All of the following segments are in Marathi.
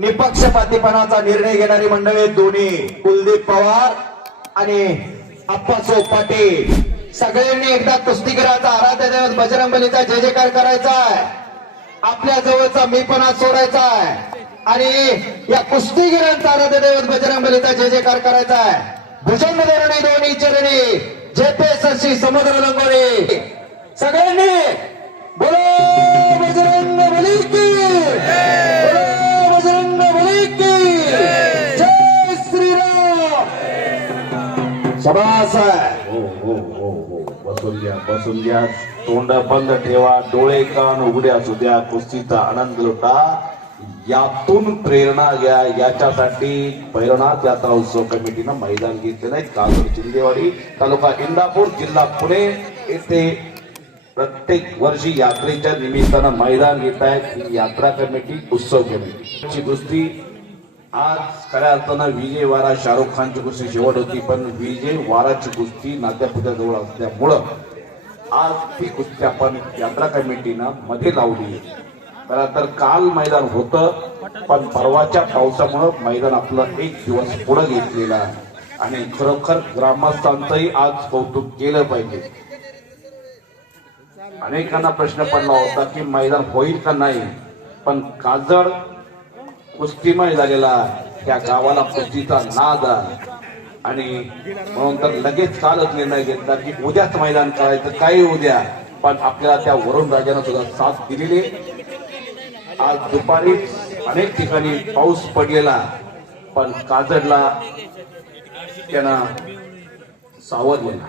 निपक्षपातीपणाचा निर्णय घेणारी मंडळी दोन्ही. कुलदीप पवार आणि आप्पासो पाटील. सगळ्यांनी एकदा कुस्तीगिराचा आराध्य दैवत बजरंग बलीचा जय जयकार करायचा आहे. आपल्या जवळचा मीपणा सोडायचा आहे. आणि या कुस्तीगिरांचा आराध्य दैवत बजरंग बलीचा जय जयकार करायचा आहे. भुजंग धरणी दोन्ही चरणी. जेपेसशी समुद्र लंगोरी सगळ्यांनी बोलो बजरंग बली की! शबास हो हो हो हो. बसून घ्या बसून घ्या तोंड बंद ठेवा डोळे कान उघडे असू द्या कुस्तीचा आनंद लुटा. यातून प्रेरणा घ्या याच्यासाठी भैरवनाथ यात्रा उत्सव कमिटीनं मैदान घेतलेलं आहे. काजूर चिंदेवाडी तालुका इंदापूर जिल्हा पुणे. येथे प्रत्येक वर्षी यात्रेच्या निमित्तानं मैदान घेत आहेत ही यात्रा कमिटी उत्सव कमिटी. कुस्ती आज खऱ्या अर्थानं विजय वारा शाहरुख खानची कुस्ती शेवट होती पण विजय वाराची कुस्ती नात्यापुत्याजवळ असल्यामुळं आज ती कुस्ती आपण यात्रा कमिटीनं मध्ये लावली खरं तर काल मैदान होतं पण परवाच्या पावसामुळं मैदान आपलं एक दिवस पुढं घेतलेलं आहे. आणि खरोखर ग्रामस्थांचंही आज कौतुक केलं पाहिजे. अनेकांना प्रश्न पडला होता की मैदान होईल का नाही पण काजळ कुस्तीमय झालेला त्या गावाला कुस्तीचा नाद आणि म्हणून तर लगेच कालच निर्णय घेतला की उद्याच मैदान करायचं काही उद्या. पण आपल्याला त्या वरुण राजानं सुद्धा साथ दिलेली आज दुपारी अनेक ठिकाणी पाऊस पडलेला पण काजडला त्यानं सावरलेला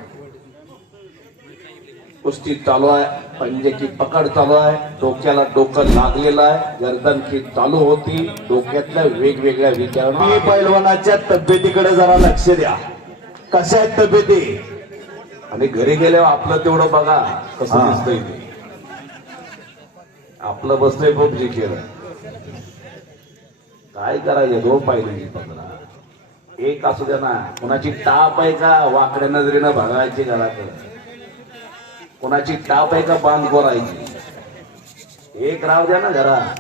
कुस्ती चालू आहे पंजे की पकड चालू आहे डोक्याला डोकं लागलेलं आहे गर्दन की चालू होती डोक्यातल्या वेगवेगळ्या विचार मी पैलवानाच्या तब्येतीकडे जरा लक्ष द्या. कशा आहेत तब्येती? आणि घरी गेल्यावर आपलं तेवढं बघा कसं. दिसतंय ते. आपलं बसलंय पबजी केलं काय करायचं दोन पाहिजे पंधरा एक असू द्या ना कोणाची टाप आहे का? वाकड्या नजरेनं बघायची घराकडे कोणाची टाप आहे का बांध कोरायची एक राव द्या ना जरा.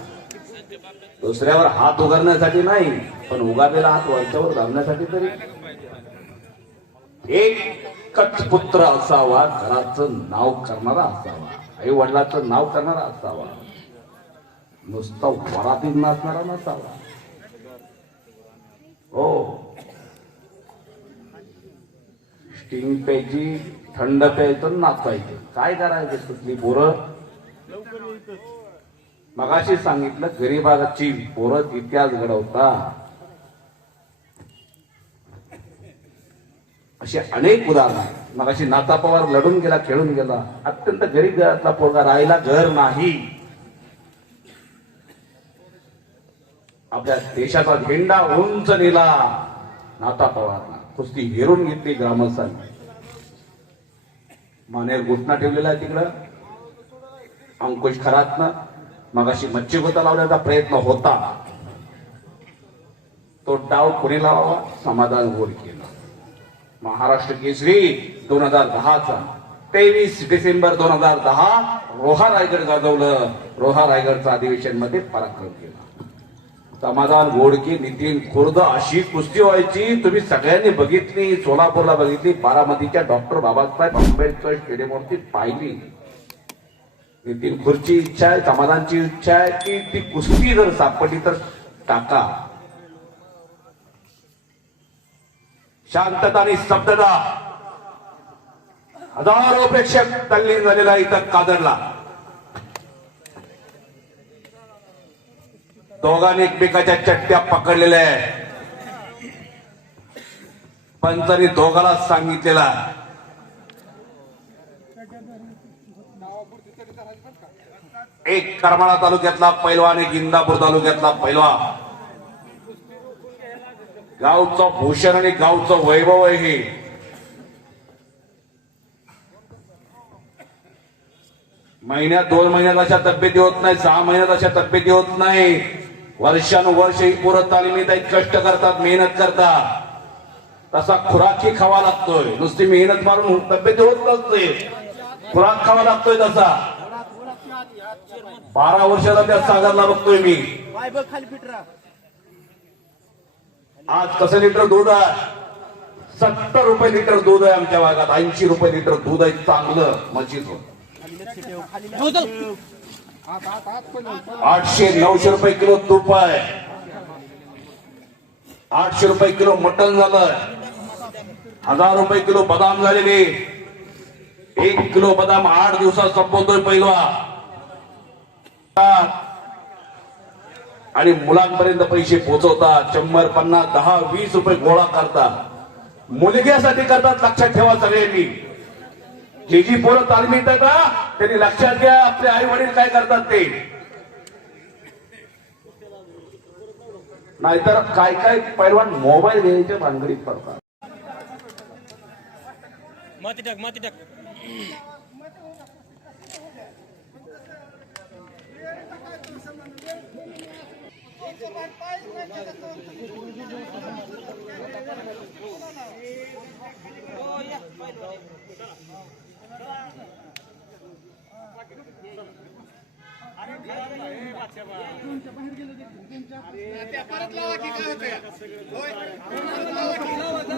दुसऱ्यावर हात उगारण्यासाठी नाही पण उगारलेला हात वरच्यावर घालण्यासाठी तरी. एकच पुत्र असावा घराचं नाव करणारा असावा आई वडिलाचं नाव करणारा असावा. नुसता वरातीत नाचणारा नसावा. हो. स्टिंग प्यायची थंड प्यायचं नाचवायचं काय करायचं सुटली पोरं? मगाशी सांगितलं गरीबाची पोरत इतिहास घडवता. असे अनेक उदाहरण. आहेत मगाशी नाता पवार लढून गेला खेळून गेला. अत्यंत गरीब घरातला पोरगा राहिला घर नाही. आपल्या देशाचा झेंडा उंच नेला नाता पवारना. कुस्ती हेरून घेतली ग्रामस्थांनी. मानेर घोषणा ठेवलेला आहे तिकडं. अंकुश खरातनं मगाशी मच्छी गोता लावण्याचा प्रयत्न होता. तो डाव पुढे लावावा? समाधान गोड केला. महाराष्ट्र केसरी दोन हजार दहाचा. तेवीस डिसेंबर दोन हजार दहा रोहा रायगड गाजवलं. रोहा रायगडचं अधिवेशनमध्ये पराक्रम केला. समाधान गोडके नितीन खुर्द अशी कुस्ती व्हायची तुम्ही सगळ्यांनी बघितली. सोलापूरला बघितली. बारामतीच्या डॉक्टर बाबासाहेब आंबेडकर स्टेडियमवरती पाहिली. नितीन खुर्ची इच्छा आहे समाधानची इच्छा आहे की ती कुस्ती जर सापडली तर टाका. शांतता आणि स्तब्धता. हजारो प्रेक्षक तल्लीन झालेला इथं कादरला. दोघांनी एकमेकाच्या चट्ट्या पकडलेल्या आहे पंचांनी दोघाला सांगितलेला एक करमाळा तालुक्यातला पैलवान एक इंदापूर तालुक्यातला पैलवा गावचं भूषण आणि गावचं वैभव आहे महिन्यात दोन महिन्यात अशा तब्येती होत नाही सहा महिन्यात अशा तब्येती होत नाही. वर्षानुवर्ष ही पोरं तालमीत आहेत कष्ट करतात मेहनत करतात. तसा खुराकी खावा लागतोय. नुसती मेहनत मारून तब्येत होत नसते खुराक खावा लागतोय तसा. बारा वर्षाला त्या सागरला बघतोय मी. आज कसं लिटर दूध आहे? सत्तर रुपये लिटर दूध आहे आमच्या भागात. ऐंशी रुपये लिटर दूध आहे चांगलं म्हशीचं आठशे नऊशे रुपये किलो तूप आहे. आठशे रुपये किलो मटण झालं. हजार रुपये किलो बदाम झालेले. एक किलो बदाम आठ दिवसात संपवतोय पहिला आणि मुलांपर्यंत पैसे पोहोचवतात शंभर पन्नास दहा वीस रुपये गोळा करतात. मुलग्यासाठी करतात लक्षात ठेवा सगळ्यांनी. जे जी पोरं तालमीत आहेत ना त्यांनी लक्षात घ्या आपले आई वडील काय करतात ते. नाहीतर काय काय पैलवान मोबाईल घ्यायच्या भानगडीत पडतात. माती टाक माती टाक.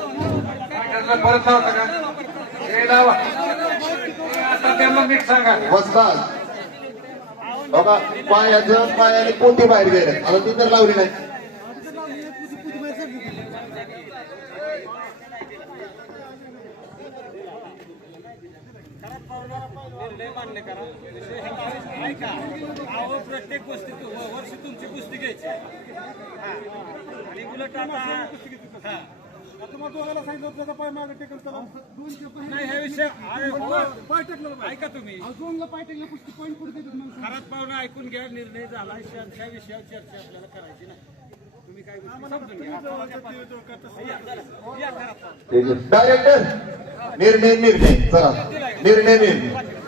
परत लावता का हे लावा आता त्यांना नीट सांगा पायाने कोणती बाहेर गेले. आता ती तर लावली नाही. मान्य करा. ऐका अहो प्रत्येक गोष्टी तू- वर्षी तुमची कुस्ती घ्यायची हा. आणि उलट आता हा. नाही ह्या विषय अरे हो. ऐका तुम्ही. खरात पाहुणं ऐकून घ्या निर्णय झाला. ह्या विषयावर चर्चा आपल्याला करायची नाही. तुम्ही काय समजून घ्या. डायरेक्टर निर्णय निर्णय. चला. निर्णय निर्णय.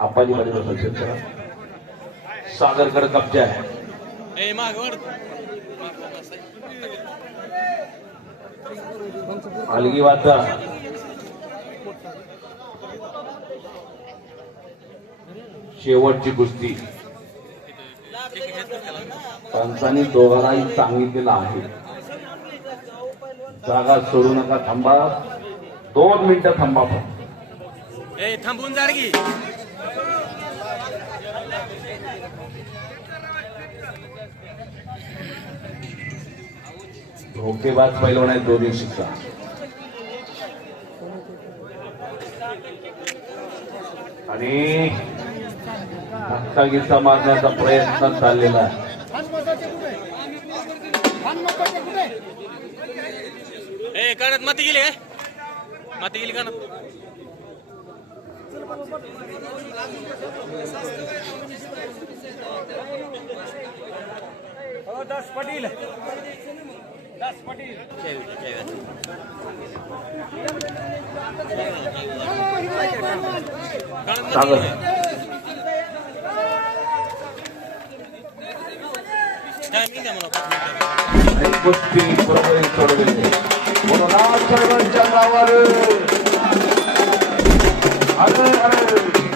आपाजी मध्ये बसायचं चला. सागरकडे कब्जा आहे. अलगी वाचा. शेवटची कुस्ती. पंचांनी दोघांनाही सांगितलेलं आहे. जागा सोडू नका थांबा. दोन मिनिटं थांबा ए थांबून की धोकेबाज पैलवान आहेत दोन्ही शिक्षा आणि धक्का मारण्याचा प्रयत्न चाललेला आहे. ए कानात माती गेली काय? माती गेली कानात हो दास पाटील. दास पाटील. कुस्ती बरोबर सोडवली म्हणून आज सर्वांच्या नावावर Hadi, hadi.